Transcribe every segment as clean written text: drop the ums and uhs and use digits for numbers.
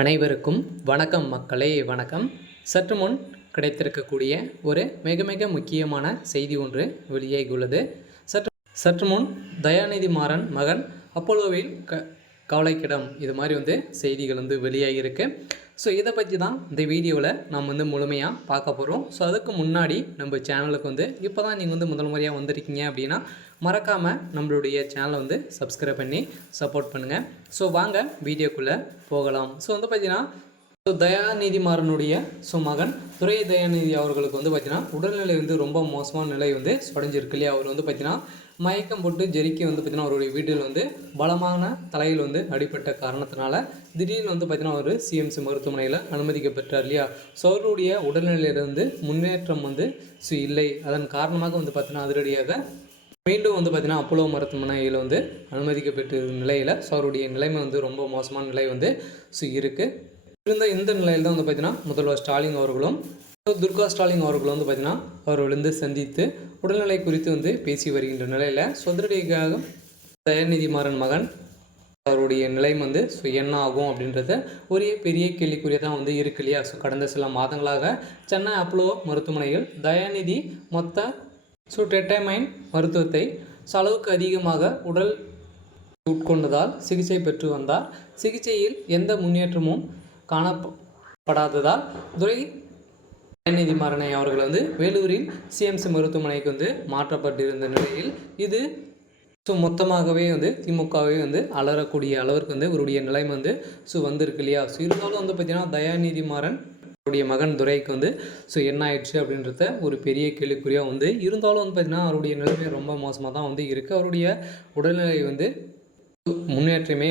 அனைவருக்கும் வணக்கம் மக்களே, வணக்கம். சற்று முன் கிடைத்திருக்கக்கூடிய ஒரு மிக மிக முக்கியமான செய்தி ஒன்று வெளியாகியுள்ளது. சற்று முன் தயாநிதி மாறன் மகன் அப்போலோவில் கவலைக்கிடம் இது மாதிரி செய்திகள் வெளியாகியிருக்கு. ஸோ இதை பற்றி தான் இந்த வீடியோவில் நாம் முழுமையாக பார்க்க போகிறோம். ஸோ அதுக்கு முன்னாடி நம்ம சேனலுக்கு இப்போ தான் நீங்கள் முதல் முறையாக வந்திருக்கீங்க அப்படின்னா மறக்காமல் நம்மளுடைய சேனலை சப்ஸ்கிரைப் பண்ணி சப்போர்ட் பண்ணுங்கள். ஸோ வாங்க வீடியோக்குள்ளே போகலாம். ஸோ பார்த்தீங்கன்னா தயாநிதி மாறனுடைய மகன் துரை தயாநிதி அவர்களுக்கு பார்த்தீங்கன்னா உடல்நிலை ரொம்ப மோசமான நிலை சொடைஞ்சிருக்கு இல்லையா. அவர் பார்த்தீங்கன்னா மயக்கம் போட்டு ஜெரிக்கி பார்த்தீங்கன்னா அவருடைய வீட்டில் பலமான தலையில் அடிப்பட்ட காரணத்தினால திடீர்னு பார்த்தீங்கன்னா அவர் சிஎம்சி மருத்துவமனையில் அனுமதிக்கப்பட்டார் இல்லையா. ஸோ அவருடைய உடல்நிலையிலிருந்து முன்னேற்றம் இல்லை. அதன் காரணமாக பார்த்தீங்கன்னா அதிரடியாக மீண்டும் பார்த்தீங்கன்னா அப்போலோ மருத்துவமனையில் அனுமதிக்கப்பட்ட நிலையில் ஸோ அவருடைய நிலைமை ரொம்ப மோசமான நிலை இருக்குது. இந்த நிலையில் தான் பார்த்தீங்கன்னா முதல்வர் ஸ்டாலின் அவர்களும் துர்கா ஸ்டாலின் அவர்களும் பார்த்தீங்கன்னா அவர்கள் சந்தித்து உடல்நிலை குறித்து பேசி வருகின்ற நிலையில் சொதரடியாக தயாநிதி மாறன் மகன் அவருடைய நிலைமை ஸோ என்ன ஆகும் அப்படின்றத ஒரு பெரிய கேள்விக்குரிய தான் இருக்கு இல்லையா. ஸோ கடந்த சில மாதங்களாக சென்னை அப்போலோ மருத்துவமனையில் தயாநிதி மொத்த டெட்டைமைன் மருத்துவத்தை அளவுக்கு அதிகமாக உடல் உட்கொண்டதால் சிகிச்சை பெற்று வந்தார். சிகிச்சையில் எந்த முன்னேற்றமும் காணப்படாததால் துரை தயாநிதி மாறனை அவர்கள் வேலூரில் சிஎம்சி மருத்துவமனைக்கு மாற்றப்பட்டிருந்த நிலையில் இது மொத்தமாகவே திமுகவே அலறக்கூடிய அளவிற்கு அவருடைய நிலைமை வந்திருக்கு இல்லையா. ஸோ இருந்தாலும் பார்த்தீங்கன்னா தயாநிதி மாறன் அவருடைய மகன் துரைக்கு என்ன ஆயிடுச்சு அப்படின்றத ஒரு பெரிய கேள்விக்குறியாக இருந்தாலும் பார்த்தீங்கன்னா அவருடைய நிலைமை ரொம்ப மோசமாக தான் இருக்குது. அவருடைய உடல்நிலை முன்னேற்றமே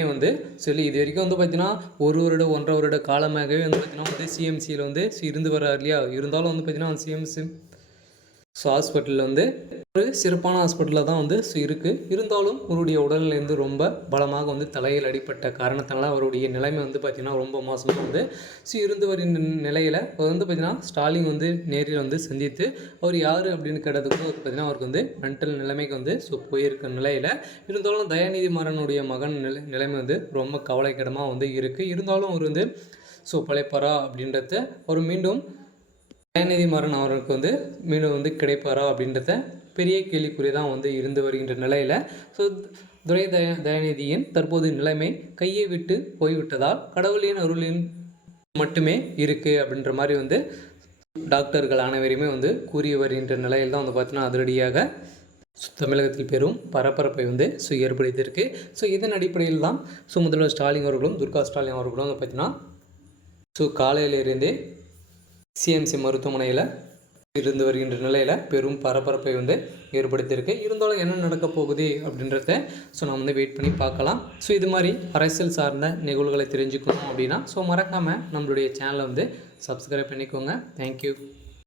சொல்லி இது வரைக்கும் பார்த்தீங்கன்னா ஒரு வருட 1.5 வருட காலமாகவே பார்த்தீங்கன்னா சிஎம்சியில் இருந்து வர்றார் இல்லையா. இருந்தாலும் பார்த்தீங்கன்னா சிஎம்சி ஹாஸ்பிட்டலில் ஒரு சிறப்பான ஹாஸ்பிட்டலில் தான் இருக்குது. இருந்தாலும் அவருடைய உடல்நிலை ரொம்ப பலமாக தலையில் அடிப்பட்ட காரணத்தினால அவருடைய நிலைமை பார்த்திங்கன்னா ரொம்ப மோசமாக இருந்து வரும் நிலையில் பார்த்திங்கன்னா ஸ்டாலின் நேரில் சந்தித்து அவர் யார் அப்படின்னு கேட்டதுக்கும் பார்த்திங்கன்னா அவருக்கு மென்டல் நிலைமைக்கு போயிருக்க நிலையில் இருந்தாலும் தயாநிதி மாறனுடைய மகன் நிலைமை ரொம்ப கவலைக்கிடமாக இருக்குது. இருந்தாலும் அவர் பழைப்பாரா அப்படின்றத அவர் மீண்டும் தயாநிதி மாறன் அவருக்கு மீண்டும் கிடைப்பாரா அப்படின்றத பெரிய கேள்விக்குறி தான் இருந்து வருகின்ற நிலையில் ஸோ துரை தயாநிதியின் தற்போது நிலைமை கையை விட்டு போய்விட்டதால் கடவுளின் அருளின் மட்டுமே இருக்குது அப்படின்ற மாதிரி டாக்டர்கள் அனைவரையுமே கூறி வருகின்ற நிலையில் தான் பார்த்தீங்கன்னா அதிரடியாக தமிழகத்தில் பெரும் பரபரப்பை ஏற்படுத்தியிருக்கு. ஸோ இதன் அடிப்படையில் தான் முதல்வர் ஸ்டாலின் அவர்களும் துர்கா ஸ்டாலின் அவர்களும் பார்த்தீங்கன்னா காலையிலிருந்தே சிஎம்சி மருத்துவமனையில் இருந்து வருகின்ற நிலையில் பெரும் பரபரப்பை ஏற்படுத்தியிருக்கு. இருந்தாலும் என்ன நடக்க போகுது அப்படின்றத நாம் வெயிட் பண்ணி பார்க்கலாம். ஸோ இது மாதிரி அரசியல் சார்ந்த நிகழ்வுகளை தெரிஞ்சுக்கணும் அப்படின்னா மறக்காமல் நம்மளுடைய சேனலை சப்ஸ்கிரைப் பண்ணிக்கோங்க. தேங்க்யூ.